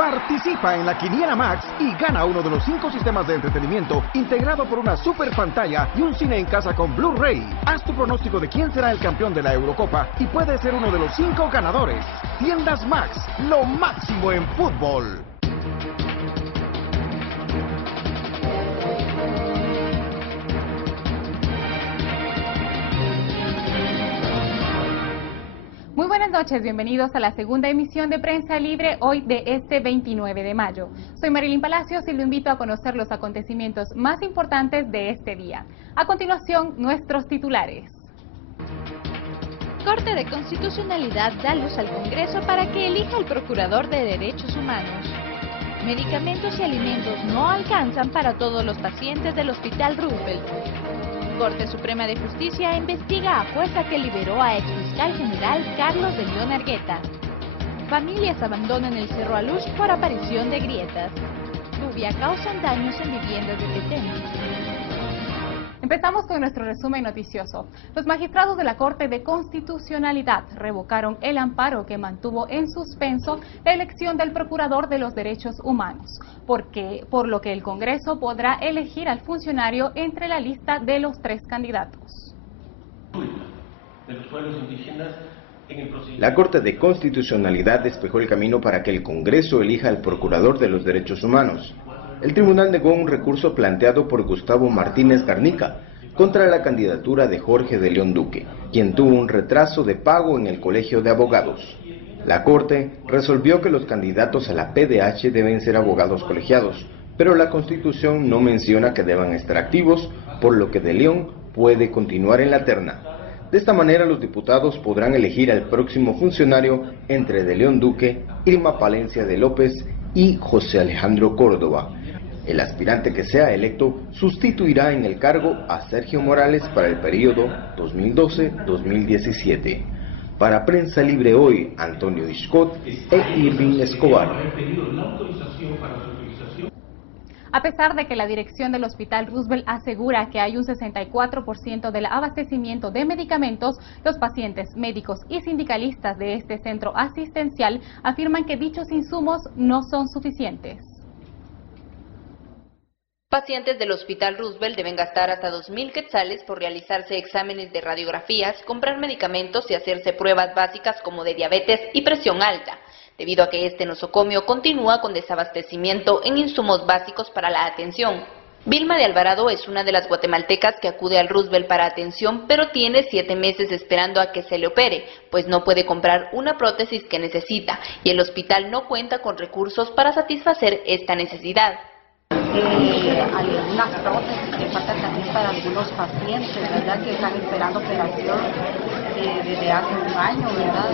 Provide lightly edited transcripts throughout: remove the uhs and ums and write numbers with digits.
Participa en la Quiniela Max y gana uno de los 5 sistemas de entretenimiento integrado por una super pantalla y un cine en casa con Blu-ray. Haz tu pronóstico de quién será el campeón de la Eurocopa y puedes ser uno de los 5 ganadores. Tiendas Max, lo máximo en fútbol. Muy buenas noches, bienvenidos a la segunda emisión de Prensa Libre, hoy de este 29 de mayo. Soy Marilyn Palacios y lo invito a conocer los acontecimientos más importantes de este día. A continuación, nuestros titulares. Corte de Constitucionalidad da luz al Congreso para que elija el Procurador de Derechos Humanos. Medicamentos y alimentos no alcanzan para todos los pacientes del Hospital Roosevelt. Corte Suprema de Justicia investiga a jueza que liberó a exfiscal general Carlos de León Argueta. Familias abandonan el Cerro Alush por aparición de grietas. Lluvia causan daños en viviendas de Petén. Empezamos con nuestro resumen noticioso. Los magistrados de la Corte de Constitucionalidad revocaron el amparo que mantuvo en suspenso la elección del Procurador de los Derechos Humanos, por lo que el Congreso podrá elegir al funcionario entre la lista de los 3 candidatos. La Corte de Constitucionalidad despejó el camino para que el Congreso elija al Procurador de los Derechos Humanos. El tribunal negó un recurso planteado por Gustavo Martínez Garnica contra la candidatura de Jorge de León Duque, quien tuvo un retraso de pago en el Colegio de Abogados. La Corte resolvió que los candidatos a la PDH deben ser abogados colegiados, pero la Constitución no menciona que deban estar activos, por lo que de León puede continuar en la terna. De esta manera los diputados podrán elegir al próximo funcionario entre de León Duque, Irma Palencia de López y José Alejandro Córdoba. El aspirante que sea electo sustituirá en el cargo a Sergio Morales para el periodo 2012-2017. Para Prensa Libre hoy, Antonio Iscot e Irving Escobar. A pesar de que la dirección del Hospital Roosevelt asegura que hay un 64% del abastecimiento de medicamentos, los pacientes, médicos y sindicalistas de este centro asistencial afirman que dichos insumos no son suficientes. Pacientes del Hospital Roosevelt deben gastar hasta 2.000 quetzales por realizarse exámenes de radiografías, comprar medicamentos y hacerse pruebas básicas como de diabetes y presión alta, debido a que este nosocomio continúa con desabastecimiento en insumos básicos para la atención. Vilma de Alvarado es una de las guatemaltecas que acude al Roosevelt para atención, pero tiene 7 meses esperando a que se le opere, pues no puede comprar una prótesis que necesita y el hospital no cuenta con recursos para satisfacer esta necesidad. Algunas prótesis que faltan también para algunos pacientes, ¿verdad?, que están esperando operación desde hace un año, ¿verdad?,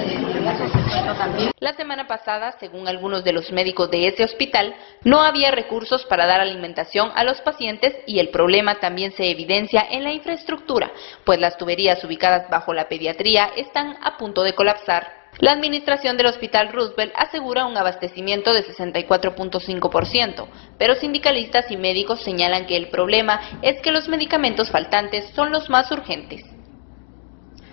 también. La semana pasada, según algunos de los médicos de ese hospital, no había recursos para dar alimentación a los pacientes y el problema también se evidencia en la infraestructura, pues las tuberías ubicadas bajo la pediatría están a punto de colapsar. La administración del Hospital Roosevelt asegura un abastecimiento de 64.5%, pero sindicalistas y médicos señalan que el problema es que los medicamentos faltantes son los más urgentes.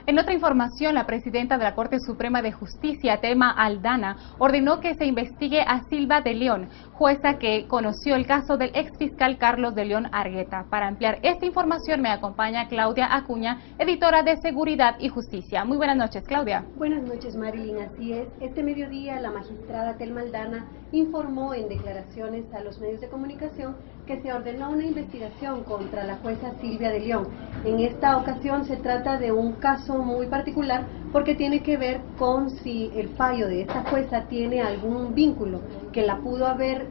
En otra información, la presidenta de la Corte Suprema de Justicia, Telma Aldana, ordenó que se investigue a Silva de León, jueza que conoció el caso del exfiscal Carlos de León Argueta. Para ampliar esta información me acompaña Claudia Acuña, editora de Seguridad y Justicia. Muy buenas noches, Claudia. Buenas noches, Marilyn. Así es. Este mediodía la magistrada Telma Aldana informó en declaraciones a los medios de comunicación que se ordenó una investigación contra la jueza Silvia de León. En esta ocasión se trata de un caso muy particular porque tiene que ver con si el fallo de esta jueza tiene algún vínculo que la pudo haber,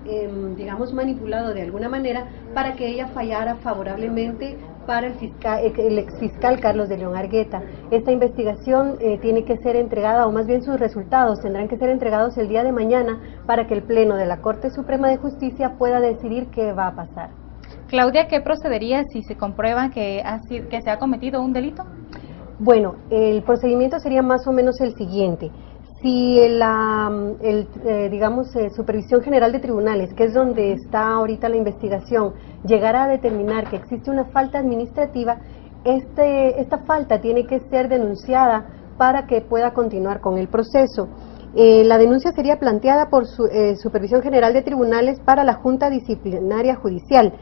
digamos, manipulado de alguna manera para que ella fallara favorablemente para el exfiscal Carlos de León Argueta. Esta investigación tiene que ser entregada, o más bien sus resultados tendrán que ser entregados el día de mañana para que el Pleno de la Corte Suprema de Justicia pueda decidir qué va a pasar. Claudia, ¿qué procedería si se comprueba que se ha cometido un delito? Bueno, el procedimiento sería más o menos el siguiente. Si Supervisión General de Tribunales, que es donde está ahorita la investigación, llegara a determinar que existe una falta administrativa, esta falta tiene que ser denunciada para que pueda continuar con el proceso. La denuncia sería planteada por Supervisión General de Tribunales para la Junta Disciplinaria Judicial.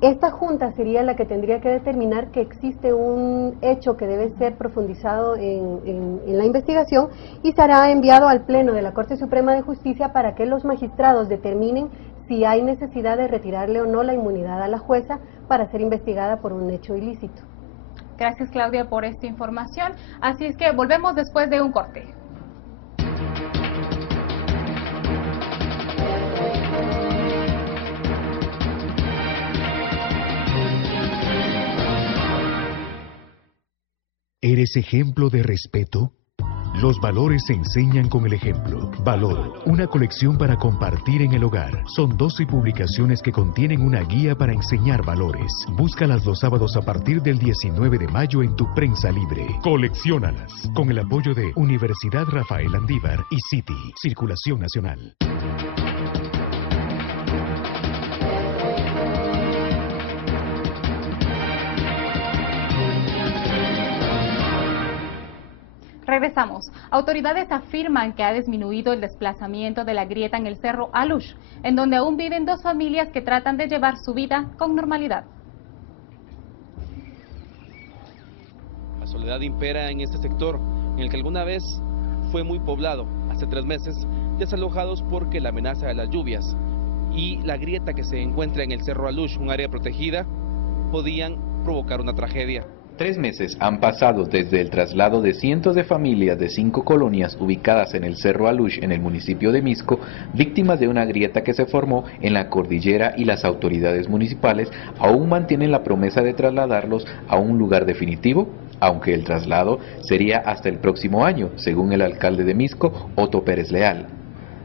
Esta junta sería la que tendría que determinar que existe un hecho que debe ser profundizado en la investigación y será enviado al Pleno de la Corte Suprema de Justicia para que los magistrados determinen si hay necesidad de retirarle o no la inmunidad a la jueza para ser investigada por un hecho ilícito. Gracias, Claudia, por esta información. Así es que volvemos después de un corte. ¿Eres ejemplo de respeto? Los valores se enseñan con el ejemplo. Valor, una colección para compartir en el hogar. Son 12 publicaciones que contienen una guía para enseñar valores. Búscalas los sábados a partir del 19 de mayo en tu prensa libre. Colecciónalas. Con el apoyo de Universidad Rafael Andívar y City, Circulación Nacional. Regresamos. Autoridades afirman que ha disminuido el desplazamiento de la grieta en el Cerro Alush, en donde aún viven 2 familias que tratan de llevar su vida con normalidad. La soledad impera en este sector, en el que alguna vez fue muy poblado, hace 3 meses, desalojados porque la amenaza de las lluvias y la grieta que se encuentra en el Cerro Alush, un área protegida, podían provocar una tragedia. 3 meses han pasado desde el traslado de cientos de familias de 5 colonias ubicadas en el Cerro Alush, en el municipio de Misco, víctimas de una grieta que se formó en la cordillera, y las autoridades municipales aún mantienen la promesa de trasladarlos a un lugar definitivo, aunque el traslado sería hasta el próximo año, según el alcalde de Misco, Otto Pérez Leal.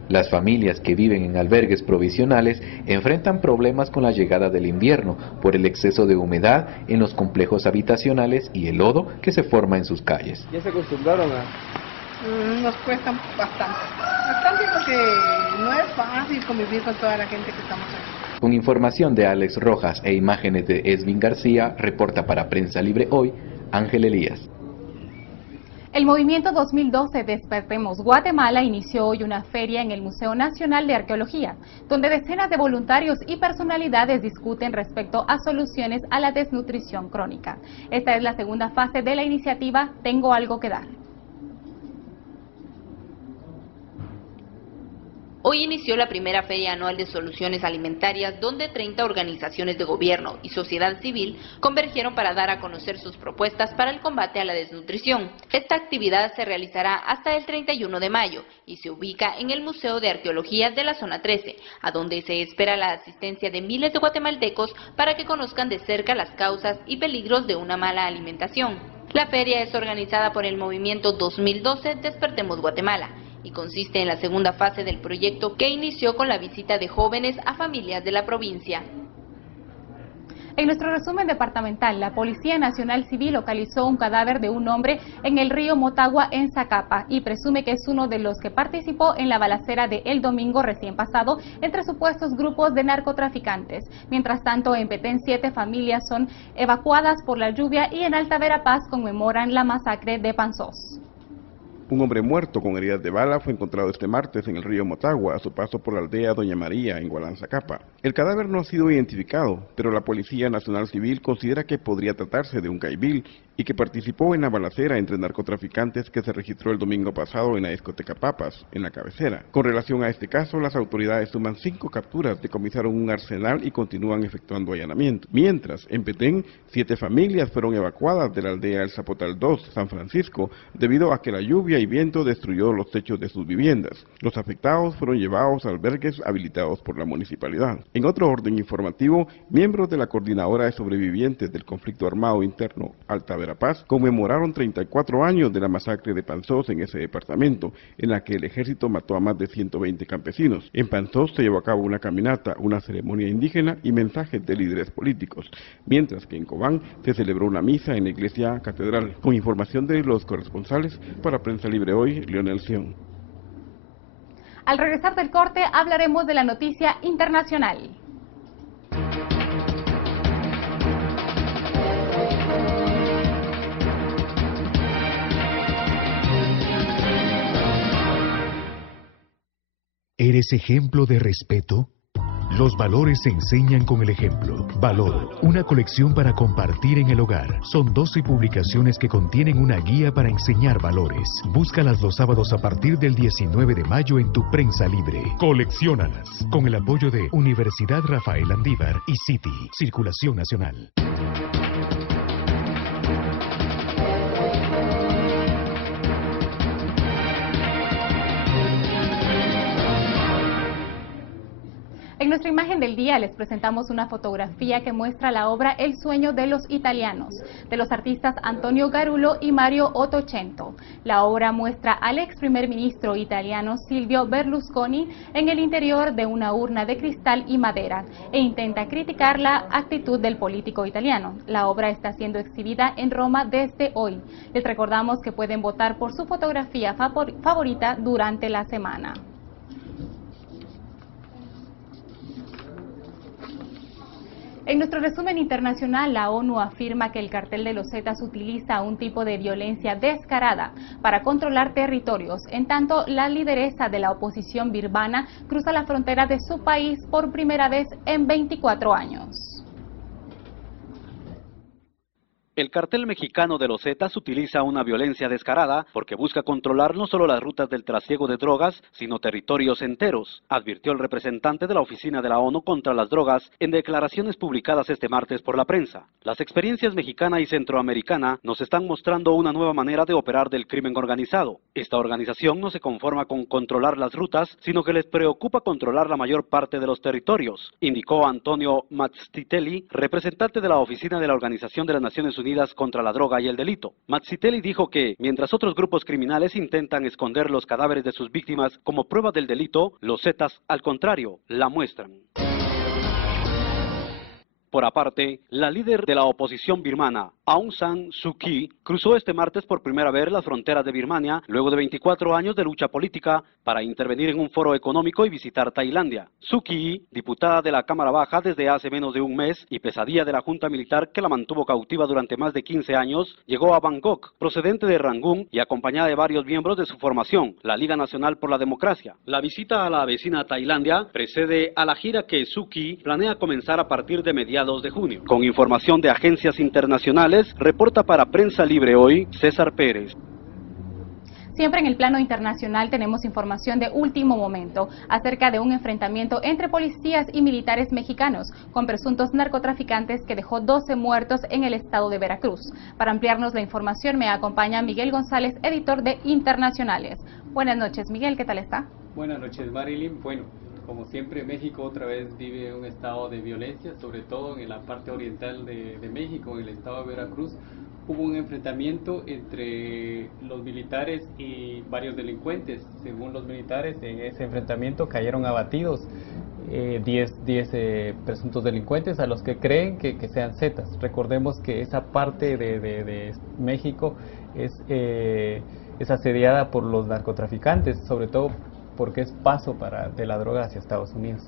Las familias que viven en albergues provisionales enfrentan problemas con la llegada del invierno por el exceso de humedad en los complejos habitacionales y el lodo que se forma en sus calles. ¿Ya se acostumbraron a...? Nos cuesta bastante porque no es fácil convivir con toda la gente que estamos aquí. Con información de Alex Rojas e imágenes de Esvin García, reporta para Prensa Libre Hoy, Ángel Elías. El movimiento 2012 Despertemos Guatemala inició hoy una feria en el Museo Nacional de Arqueología, donde decenas de voluntarios y personalidades discuten respecto a soluciones a la desnutrición crónica. Esta es la segunda fase de la iniciativa Tengo Algo que Dar. Hoy inició la primera Feria Anual de Soluciones Alimentarias, donde 30 organizaciones de gobierno y sociedad civil convergieron para dar a conocer sus propuestas para el combate a la desnutrición. Esta actividad se realizará hasta el 31 de mayo y se ubica en el Museo de Arqueología de la Zona 13, a donde se espera la asistencia de miles de guatemaltecos para que conozcan de cerca las causas y peligros de una mala alimentación. La feria es organizada por el movimiento 2012 Despertemos Guatemala y consiste en la segunda fase del proyecto, que inició con la visita de jóvenes a familias de la provincia. En nuestro resumen departamental, la Policía Nacional Civil localizó un cadáver de un hombre en el río Motagua, en Zacapa, y presume que es uno de los que participó en la balacera de el domingo recién pasado entre supuestos grupos de narcotraficantes. Mientras tanto, en Petén 7 familias son evacuadas por la lluvia y en Alta Verapaz conmemoran la masacre de Panzós. Un hombre muerto con heridas de bala fue encontrado este martes en el río Motagua a su paso por la aldea Doña María en Gualanzacapa. El cadáver no ha sido identificado, pero la Policía Nacional Civil considera que podría tratarse de un caibil y que participó en la balacera entre narcotraficantes que se registró el domingo pasado en la discoteca Papas, en la cabecera. Con relación a este caso, las autoridades suman 5 capturas, decomisaron un arsenal y continúan efectuando allanamientos. Mientras, en Petén, 7 familias fueron evacuadas de la aldea El Zapotal 2, San Francisco, debido a que la lluvia y viento destruyó los techos de sus viviendas. Los afectados fueron llevados a albergues habilitados por la municipalidad. En otro orden informativo, miembros de la Coordinadora de Sobrevivientes del Conflicto Armado Interno Alta Verapaz conmemoraron 34 años de la masacre de Panzós en ese departamento, en la que el ejército mató a más de 120 campesinos. En Panzós se llevó a cabo una caminata, una ceremonia indígena y mensajes de líderes políticos, mientras que en Cobán se celebró una misa en la iglesia catedral. Con información de los corresponsales, para Prensa Libre Hoy, Leonel Sion. Al regresar del corte hablaremos de la noticia internacional. ¿Eres ejemplo de respeto? Los valores se enseñan con el ejemplo. Valor, una colección para compartir en el hogar. Son 12 publicaciones que contienen una guía para enseñar valores. Búscalas los sábados a partir del 19 de mayo en tu prensa libre. Colecciónalas. Con el apoyo de Universidad Rafael Andívar y City. Circulación Nacional. En nuestra imagen del día les presentamos una fotografía que muestra la obra El sueño de los italianos, de los artistas Antonio Garulo y Mario Ottocento. La obra muestra al ex primer ministro italiano Silvio Berlusconi en el interior de una urna de cristal y madera e intenta criticar la actitud del político italiano. La obra está siendo exhibida en Roma desde hoy. Les recordamos que pueden votar por su fotografía favorita durante la semana. En nuestro resumen internacional, la ONU afirma que el cartel de los Zetas utiliza un tipo de violencia descarada para controlar territorios, en tanto la lideresa de la oposición birmana cruza la frontera de su país por primera vez en 24 años. El cartel mexicano de los Zetas utiliza una violencia descarada porque busca controlar no solo las rutas del trasiego de drogas, sino territorios enteros, advirtió el representante de la Oficina de la ONU contra las Drogas en declaraciones publicadas este martes por la prensa. Las experiencias mexicana y centroamericana nos están mostrando una nueva manera de operar del crimen organizado. Esta organización no se conforma con controlar las rutas, sino que les preocupa controlar la mayor parte de los territorios, indicó Antonio Mazzitelli, representante de la Oficina de la Organización de las Naciones Unidas contra la droga y el delito. Mazzitelli dijo que, mientras otros grupos criminales intentan esconder los cadáveres de sus víctimas como prueba del delito, los Zetas, al contrario, la muestran. Por aparte, la líder de la oposición birmana, Aung San Suu Kyi, cruzó este martes por primera vez las fronteras de Birmania luego de 24 años de lucha política para intervenir en un foro económico y visitar Tailandia. Suu Kyi, diputada de la Cámara Baja desde hace menos de un mes y pesadilla de la junta militar que la mantuvo cautiva durante más de 15 años, llegó a Bangkok, procedente de Rangún y acompañada de varios miembros de su formación, la Liga Nacional por la Democracia. La visita a la vecina Tailandia precede a la gira que Suu Kyi planea comenzar a partir de mediados de junio. Con información de agencias internacionales, reporta para Prensa Libre hoy César Pérez. Siempre en el plano internacional tenemos información de último momento acerca de un enfrentamiento entre policías y militares mexicanos con presuntos narcotraficantes que dejó 12 muertos en el estado de Veracruz. Para ampliarnos la información me acompaña Miguel González, editor de Internacionales. Buenas noches, Miguel, ¿qué tal está? Buenas noches, Marilyn. Bueno, como siempre, México otra vez vive un estado de violencia, sobre todo en la parte oriental de México, en el estado de Veracruz. Hubo un enfrentamiento entre los militares y varios delincuentes. Según los militares, en ese enfrentamiento cayeron abatidos 10 presuntos delincuentes a los que creen que sean Zetas. Recordemos que esa parte de México es asediada por los narcotraficantes, sobre todo porque es paso de la droga hacia Estados Unidos.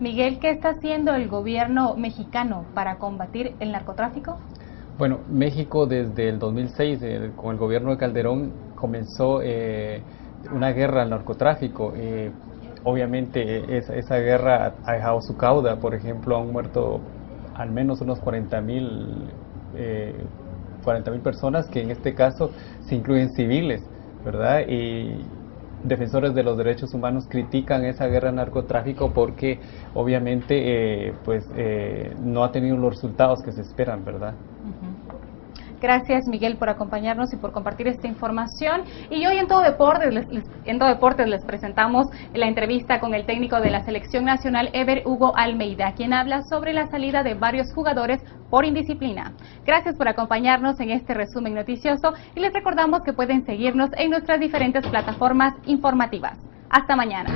Miguel, ¿qué está haciendo el gobierno mexicano para combatir el narcotráfico? Bueno, México desde el 2006, con el gobierno de Calderón, comenzó una guerra al narcotráfico. Obviamente esa guerra ha dejado su cauda. Por ejemplo, han muerto al menos unos 40,000 personas, que en este caso se incluyen civiles, ¿verdad? Y defensores de los derechos humanos critican esa guerra al narcotráfico porque obviamente no ha tenido los resultados que se esperan, ¿verdad? Gracias, Miguel, por acompañarnos y por compartir esta información. Y hoy en Todo Deportes les presentamos la entrevista con el técnico de la Selección Nacional, Ever Hugo Almeida, quien habla sobre la salida de varios jugadores por indisciplina. Gracias por acompañarnos en este resumen noticioso y les recordamos que pueden seguirnos en nuestras diferentes plataformas informativas. Hasta mañana.